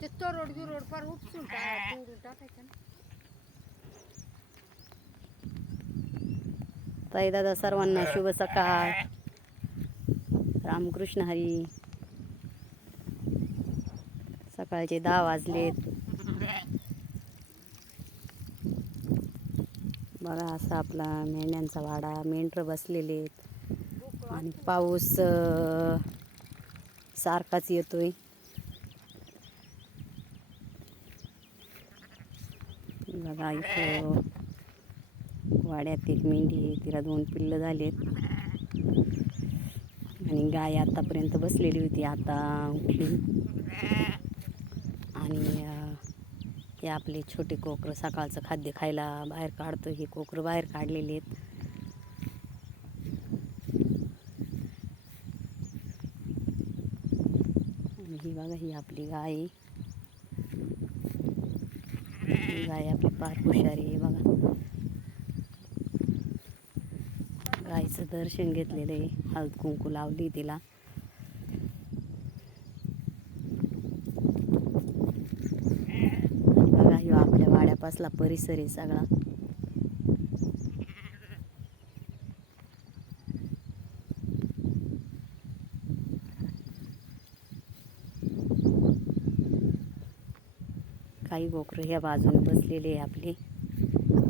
ते तो रोड बी रोड पार उपसून टा- तोडून टाकायचं ना ताई दादा सर्वांना शुभ सकाळ. रामकृष्ण हरी. सकाळचे दहा वाजलेत. बघा असा आपला मेंढ्यांचा वाडा. मेंढरं बसलेले आहेत. आणि पाऊस सारखाच येतोय. बघा इथं वाड्यात एक मेंढी आहे तिला दोन पिल्लं झालेत. आणि गाय आतापर्यंत बसलेली होती आता उठली. आणि हे आपले छोटे कोकरं सकाळचं खाद्य खायला बाहेर काढतो हे कोकरं बाहेर काढलेले आहेत आणि ही बघा ही आपली गाय आहे. ही गाय आपली फार हुशारी आहे बघा. गायचं दर्शन घेतलेलं आहे. हळद कुंकू लावली तिला. बघा ह्यो आपल्या वाड्यापासला परिसर आहे सगळा. काही बोकरं ह्या बाजूने बसलेले आहे आपले.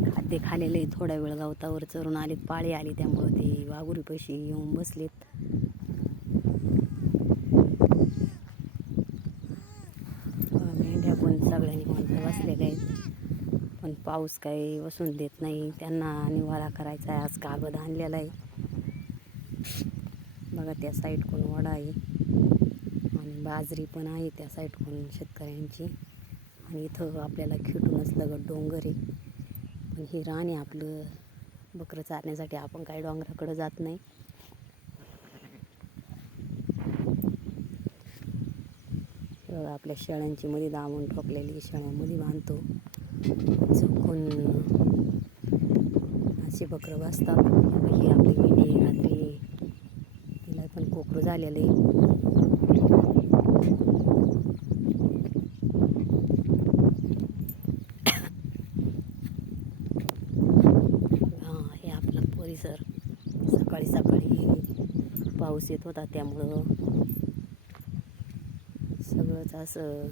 खाद्य खालेले थोड्या वेळ गवतावर चरून आलेत पाळी आली त्यामुळं ते वाघुरीपाशी येऊन बसलेत. मेंढ्या पण सगळ्यांनी निवांत बसलेल्या आहेत पण पाऊस काही वसून देत नाही. त्यांना निवारा करायचा आहे. आज कागद आणलेला आहे. बघा त्या साईडकडून वडा आहे. आणि बाजरी पण आहे त्या साईडकडून शेतकऱ्यांची. आणि इथं आपल्याला खेटूनच लगत डोंगर आहे. पण हे रान आहे आपलं. बकरं चारण्यासाठी आपण काही डोंगराकडं जात नाही. आपल्या शेळ्यांची मध्ये दामून ठोकलेली शेळ्यांमध्ये बांधतो. चुकून अशी बकरं वाचतात ही आपली मेंढी रात्री तिला पण कोकरू झालेलं. आहे हां हे आपला परिसर सकाळी सकाळी पाऊस येत होता त्यामुळं सगळंच असं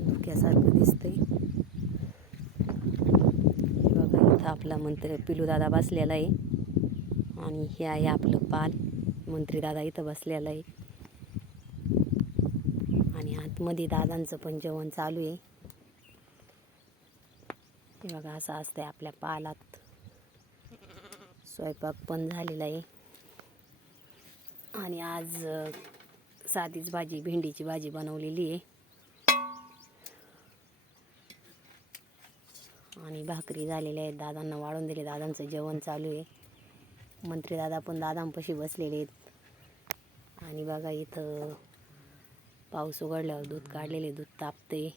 धुक्यासारखं दिसतंय. बघा इथं आपला मंत्री पिलूदादा बसलेला आहे. आणि हे आहे आपलं पाल. मंत्रीदादा इथं बसलेला आहे. आणि आतमध्ये दादांचं पण जेवण चालू आहे. हे बघा असं असतंय आपल्या पालात. स्वयंपाक पण झालेला आहे. आणि आज साधीच भाजी भेंडीची भाजी बनवलेली आहे. आणि भाकरी झालेल्या आहेत. दादांना वाढून दिले. दादांचं जेवण चालू आहे. मंत्री दादा पण दादांपाशी बसलेले आहेत. आणि बघा इथं पाऊस उघडल्यावर दूध काढलेले दूध तापते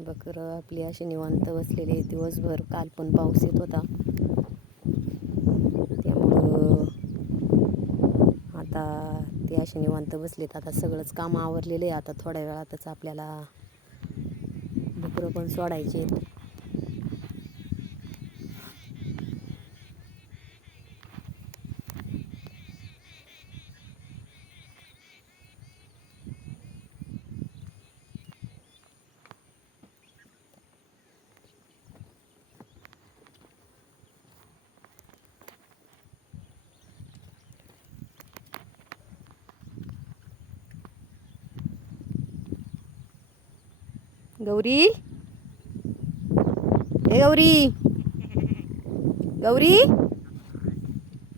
बकरं आपली अशी निवांत बसलेली आहे. दिवसभर काल पण पाऊस येत होता. त्यामुळं आता ते असे निवांत बसलेत. आता सगळंच काम आवरलेलं आहे. आता थोड्या वेळातच आपल्याला बकरं पण सोडायचे गौरी? ए गौरी. गौरी?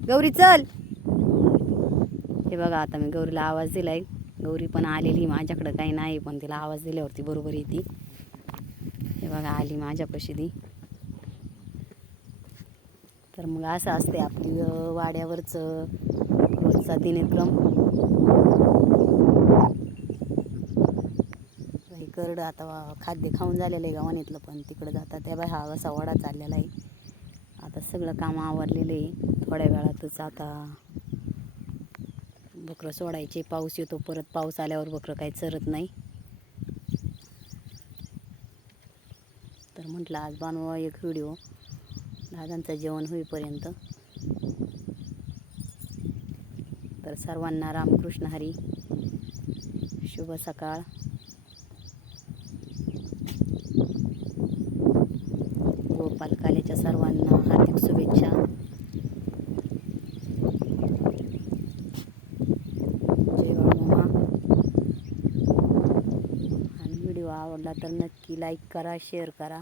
गौरी चल. हे बघा आता मी गौरीला आवाज दिलाय. गौरी पण आलेली माझ्याकडं काही नाही पण तिला आवाज दिल्यावरती बरोबर येते. हे बघा आली माझ्या ती तर मग असं असते आपली वाड्यावरचं रोजचा दिनक्रम. करडं आता खाद्य खाऊन झालेलं आहे गावानीतलं पण तिकडं जातात. त्या बाय हा असा वडा चाललेला आहे. आता सगळं काम आवरलेलं आहे. थोड्या वेळातच आता बकरं सोडायचे. पाऊस येतो परत पाऊस आल्यावर बकरं काही चरत नाही. तर म्हटलं आज बनवा एक व्हिडिओ. दादांचं जेवण होईपर्यंत. तर सर्वांना रामकृष्ण हरी. शुभ सकाळ. गोपाल कालेच्या सर्वांना हार्दिक शुभेच्छा. जय बाळमामा आणि व्हिडिओ आवडला तर नक्की लाईक करा शेअर करा.